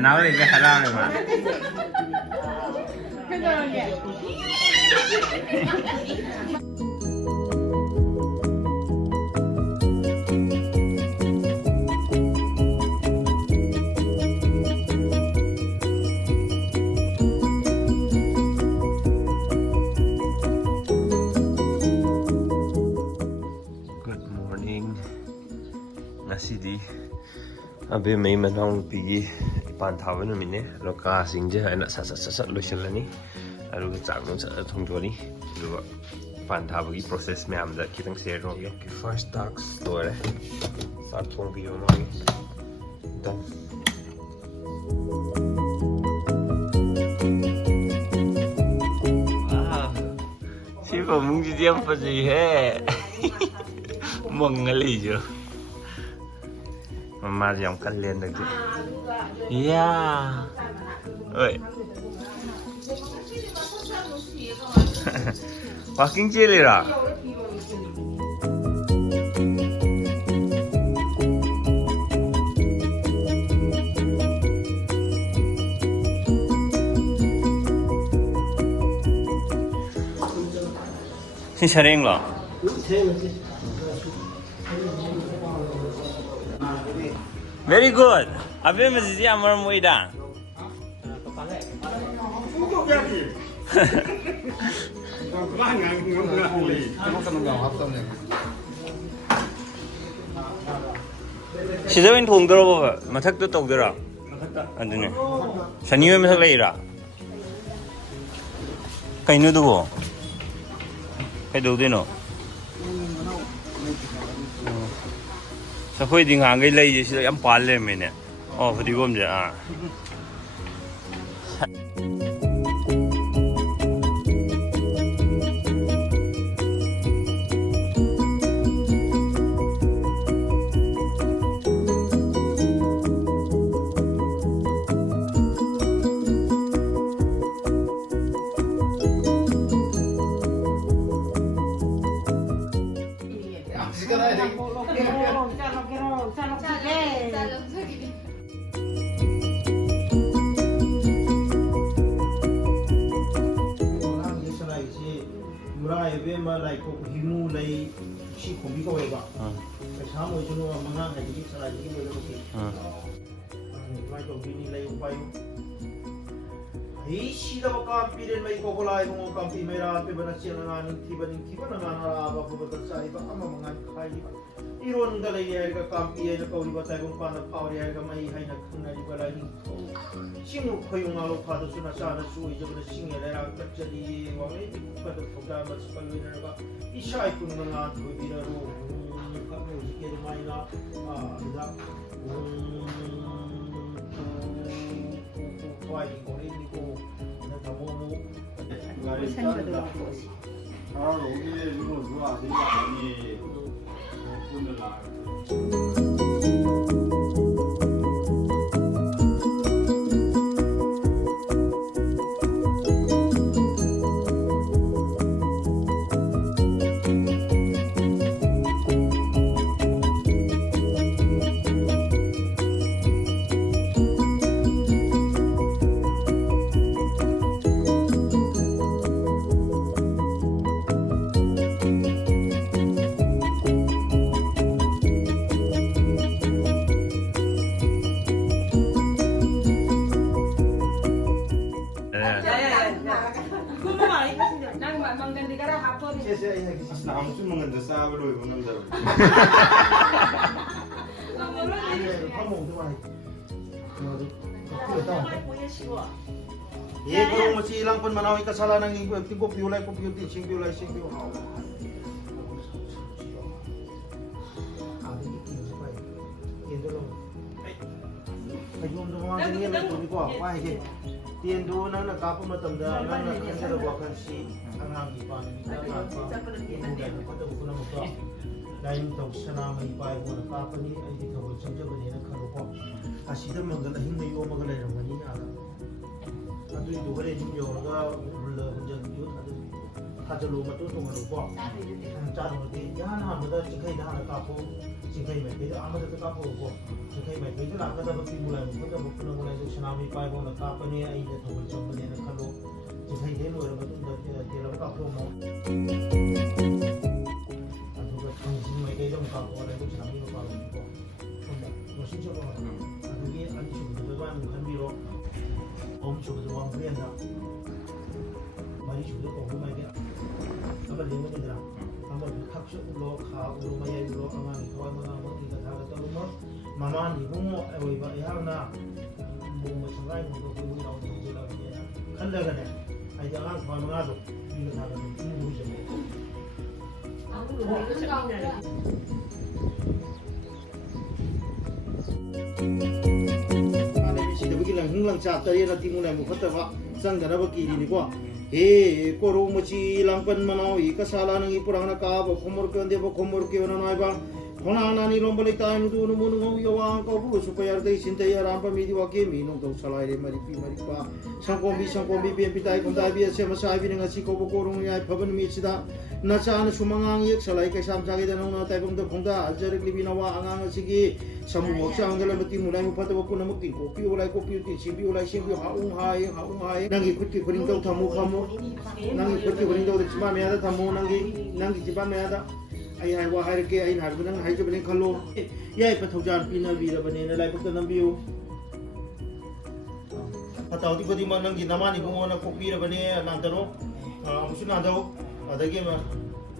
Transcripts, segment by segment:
나오리 왜 하라는 거야? Good morning. Ngasidi abe may manong pi pantawa namin eh loka singje ana sat loisalani aru chak nung sa thongdoni aru pantawa gi process myam da kitang share roge first tax store sa thong bi no done wow siapa mungkin dia apa sih he mengelih jo Mama yang kalian lagi. Iya. Oi. Walking jelira. Xin sering lo. Very good. Abe masih amar muida. 시저인 통 들어봐. 마탁도 또 들어. 안 되네. 샤니웨 마탁 레이라. 카이누 두고. 카이도 되노. Sa khoi ding hang gai lai ji yam pal le me ne oh phadi gom je a Sida ka piren mai ko kolai mo kampi mera pe bana siang ngan tiba na ba ko ba sai ba ama mangan khai ba iron da le ya ga kampi ya ko ri ba tai ko pa na power ya ga mai hai na khna ri ba lai sing khoi nga lo pha da su na sa na su i ba sing ya ra ka chali wa mai pa da ko ga ba sa lu na ba i shai kun na ko bi ra ro ka me ji ke mai na da Why ko ri ko Namun mengenai sahabat dulu mengenai. Ye kung masilang pun manawi kasalanan ng tingko piulay ko piuti sing piulay. Ayun do mga ganyan na tuloy ko pa he. Tiendo na nakapo matamda na nakasara wakan si ang hangi pa ni lain tau sana mai pai mo na kapa ni ai di thawai chamja bani na khalo ko asida mangal hin mai o magal ai ramani ala adu du bare jim yo ga bulla hunja yu thadu 타절로 맞도 동하고 짜도디 야나마다 지카이다 하나 까고 지카이 메케 아마다 까고고 지카이 메케 라카다 비물라 뭐다 먹는 거는 시나미 파이보나 까빠니 아이데 도글 정문에는 칼로 지카이 되는 거는 또 데라 까고 뭐 아주가 당신 메케 좀 까고 그래도 시나미로 까고 뭐 신청을 그게 아니 저도 한비로 엄청 좋아 그랬나 많이 주도 오고마게 아마 레몬이더라 한번 탁쇼로 가으로 마야로 아마 거마가 뭐니가 다가 떠면 마마니 부모 에이바 야나 뭐 생각이 뭐 그거 나오는 거지라 그냥 간다가네 아이 양 거마가도 이거 다가 무무죠 시대부기랑 흥랑차 떨이나 티문에 뭐 갔다가 상가나버 길이니까 에 꼬로무치 랑pan manawi kasalanan ipurang nakabo komorkende bo komorke ono noiba konanani lombalik tayo nudu numun ngawang ko bu supaya tay sintay arampa midi wake minong daw salay re maripi maripa sangkombi biyan pitay kung tayo biya siya masabi ng asiko bo korong ngay paban mitsida na saan sumangang yek salay kay samsagi danong na tayo pang dapongda aljarik libinawa ang sige samuwag siya ang galamati mulai mo patawa po na magting kopi ulay utin simbi ulay simbi haung hai nang ikut ki kuring daw tamu kamu nang ikut ki kuring daw dikima mayada tamu nang kijiban mayada ay wa hai ke ay har bunang hai ke bunang kallo yai pathojan pina bira bane na lai pakta nambiu pataw di bodi man nang ginamani bungo na kopi ra bane nandaro amsu nandao adage ma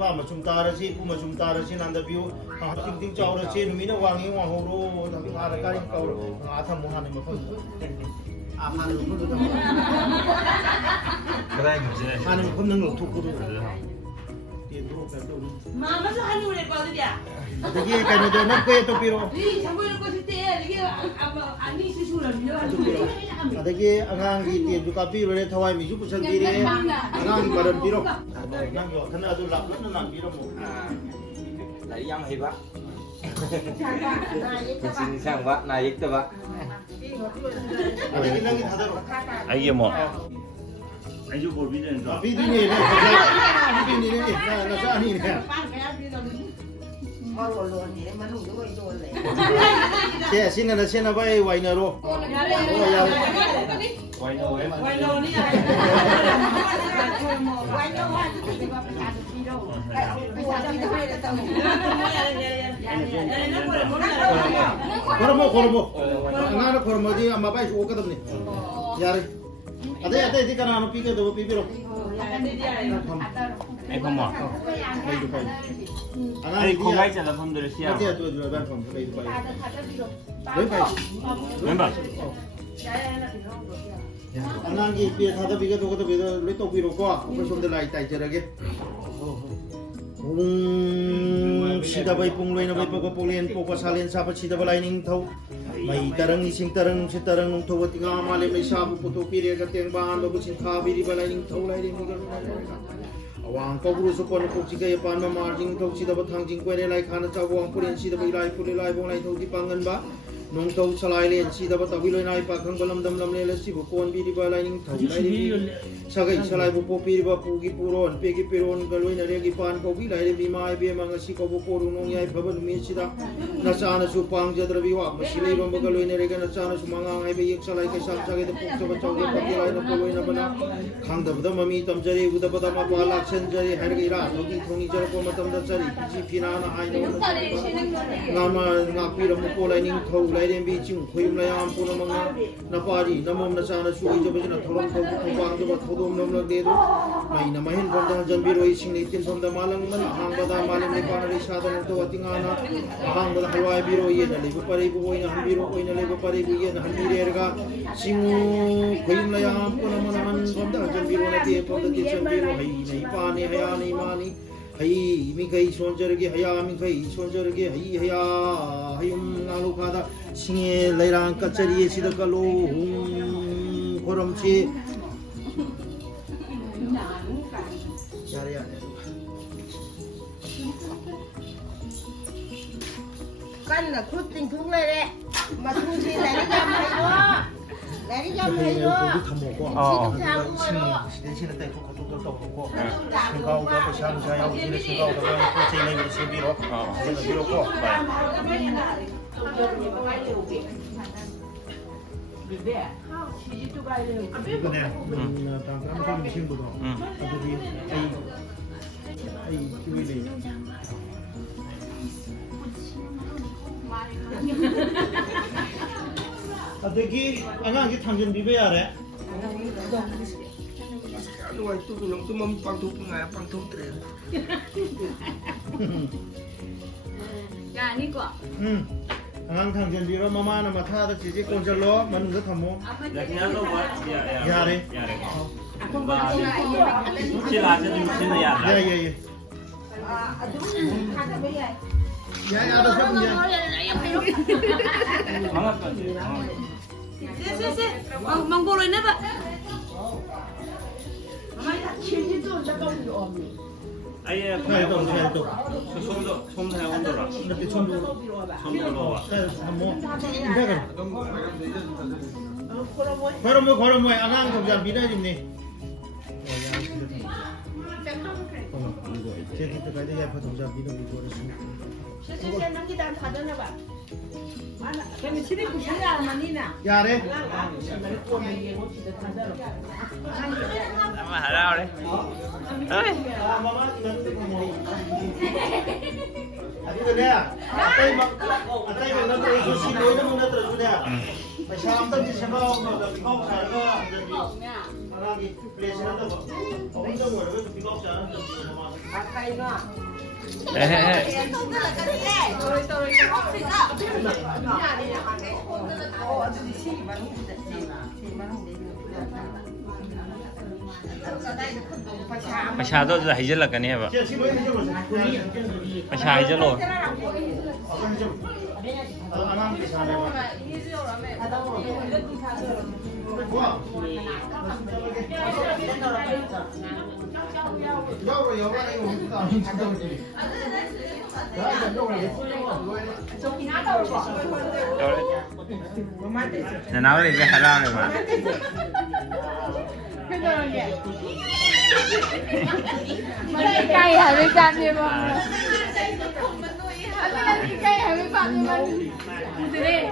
ba macum tarasi pu macum tarasi nandabiu ting chawrasi numina wangi wahoro nabi ara karing kaur atha mohane mafon 아파는 거 보다. 그래 그지. 하는 거 없는 거 독고도. 예, 누워 가도. 마마도 하는 거래 거들이야. 되게 가면도 넣고에 또 비로. 이 장보는 것일 때 이게 아니 수술을 밀어. 되게 아강이 뒤에 누가 비로에 타와이 미주 부천 비리에 아강이 바람 비로. 나요 하나도 락는 난 비로 뭐. Lấy dâm hay bác mình xin sang bác này ít thôi bác 되게 나기 다다로. 아 이게 뭐? 아니 저 비전 저 비디니네. 비디니네. 나 자니네. 제 신나나 신나 봐이 와이나로. 와이너 왜? 와이너니야. 걸어보. 나는 걸어보지 아마 봐이 오거든요. 야래. 아대 이제 가나 피게도 피비로. 에 고마. 아니 고가이 잘라 폼들 시야. 어디야 또 반품 페이드 바이. 멤버. 안난기 피에 타다 비게도 거도 비도 레토 비로고 오버손들 라이 타이저라게. Sida bay pungloy na bay pagpapulian po pasalin sa sida balay ning thaw may tarang ising tarang si tarang nung thaw at nga malim may sabu puto piri at yung bahan bago sin kabiri balay ning thaw lay ring awang paburu so pano po sigay pan mamarjing thaw sida batang jing kwere lay kana chawang pulian sida bay lay puli lay bong lay thaw di pangan ba nung thaw salay len sida batawiloy na ipakang balam dam lam lela si bukon biri balay ning thaw lay ring sagay salay bu po piri ba pugi puron pegi piron galoy na regi pan ko bilay rin bimay biya mga sikaw bu puro nung yay paban umisida nasana su pang jadra biwa masilay ron bagaloy na rega nasana su mga ngay bayik salay kay samsagay na puksa ba chawag yung pagkilay na puloy na bana kang dabda mamitam jari uda bada mapalak sen jari harga ira nogi thoni jara po matam da jari ji pina na hay na ngama ngapira mo pulay ning thaw lay rin bi jing khuyum layam po na mga napari namom nasana su ijabay na thorong thaw bang jaba thudom namna dedo may namahin pamda janbiro ising nitin pamda malang man ahang bada malam ni panari sadang to atingana ahang bada halway biro yen na libo pare bu oy na biro oy na libo pare bu yen halmiri erga singu khuyum layam po naman naman pamda janbiro na ti pamda ti janbiro hay nay pani hayani mani hay mi kai sonjarge haya mi kai sonjarge hay haya hayum nalu kada singe lairang kachari sida kalo koramchi 야래야. 간나 굿팅 동네래 마중지 내리자 해줘 우리 다 먹어. 지금 사고 말어 대신에 때 그거 또 ꯇꯧꯔꯣꯀꯣ ꯁꯦꯡꯒꯥꯎꯗ ꯄꯩꯁꯥ ꯅꯨꯡꯁꯥ ꯌꯥꯎꯕꯁꯤꯅ ꯁꯦꯡꯒꯥꯎꯗ ꯄꯣꯠ ꯆꯩ ꯂꯩꯕꯗ ꯁꯦꯝꯕꯤꯔꯣ ꯁꯤꯖꯤꯟꯅꯕꯤꯔꯣꯀꯣ 이거네 당장 미신거도 아들이 아이 기회를 아들기 아가기 당근 비벼야 돼 Aduh, itu belum tuh mempantuk nggak pantuk tren. 야, 니 거. 아강 당근 비벼 마마나 마타다 지지 꼰절로 만든 탐모 Lagi lo buat ya ya. 야래 Ya deh. Kecil aja di sini ya. 야예예 야야 ada siapa dia Banget kan? 쎄쎄쎄. 망고로 있나 봐. Ayo, saya itu som saya ondora. tapi contoh Som ondora. saya 탐모 enggak kan 걸어 뭐 아강 동자 미나님네 제 그때 가야 돼 옆에 동자 미나 이거를 야래 Mà hả đâu đấy? Ơi. 아니네 아따이 맨날 또 이거 시도에 문에 들어주냐 샤암도 생각하고 비가 살까 하나기 플레이스한다 봐 엄청 어려워 비가 없잖아 Ê, ê, ê. Bà xa tôi dạy rất là cái này vậy. Bà xa rất rồi. Nó nói đi cái hà lan này mà. Cây hả với cạn đi mà. Cây hả với cạn đi mà. Từ đây.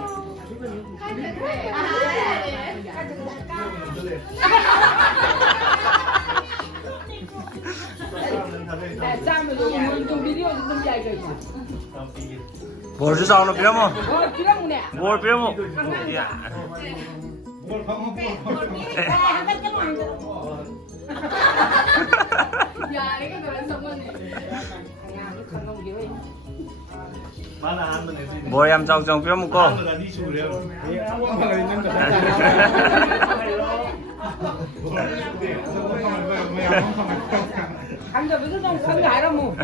Bố chứ sao nó biết không? nè. Bố biết không? Dạ. Dạ đấy cái đồ ăn sống luôn này. Bố em trong trong biết không cô? Ăn rồi với cái không ngại đâu mù.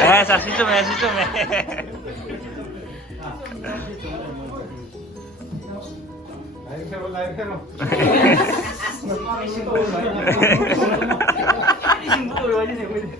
Ê, sao xin chúc mẹ, xin chúc mẹ. 신부로 와야 되네.